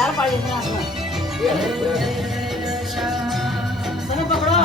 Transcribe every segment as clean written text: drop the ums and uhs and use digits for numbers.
ઝાડ પાડી તમે પકડો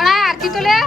आरती तो ले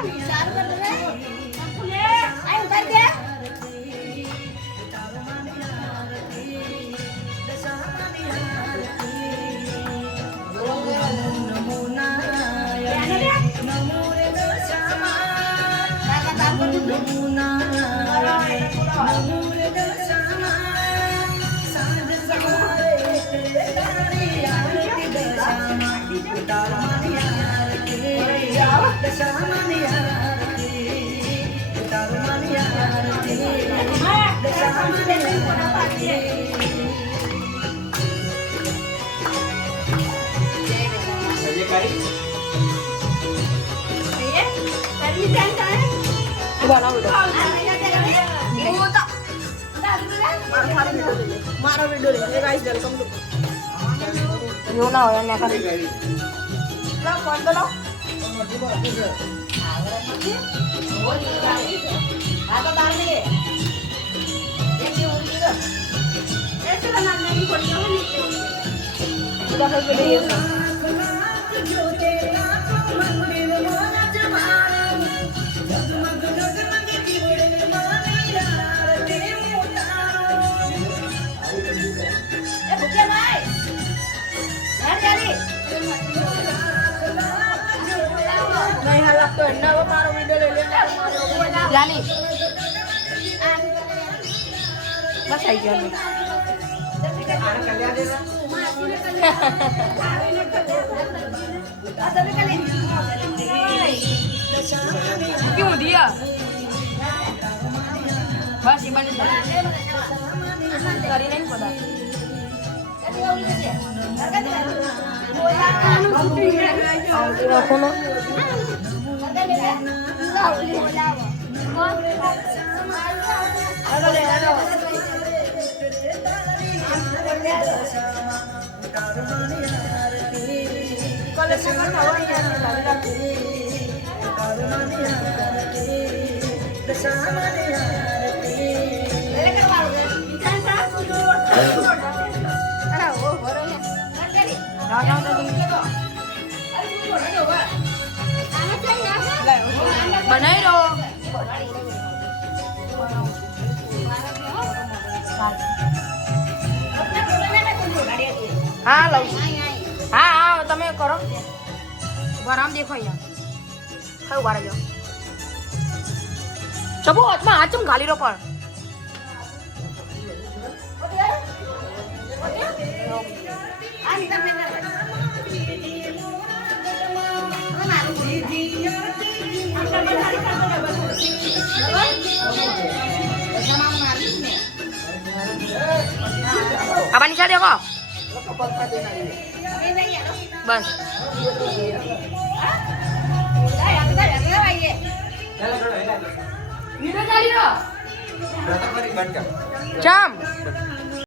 मारो वीडियो ले गाइस वेलकम टू यो ना हो ना कर लो फोन दो लो आगे डाल दे ये की उल्टी दो ऐसे बनाने की कोई नहीं पूरा कर के ये जो तेरा मंदिर मोना जमाना जगमग जगमग जीवड़े माने यार ते उतारो ए भूखे भाई यार यारी नहीं हालत तो ना वो मारो वीडियो ले ले जानी बस आई जानी क्यों दिया बस इमान करी नहीं पता रखो ना બનાવી દો હા લઉં છું હા હા તમે કરો ગરમ દેખો અહીંયા કયું વાર જો ચબુ હાથમાં હાથ ચમ ગાલી રો પણ apa nih cari kok? Bas. Video cari lo. Jam.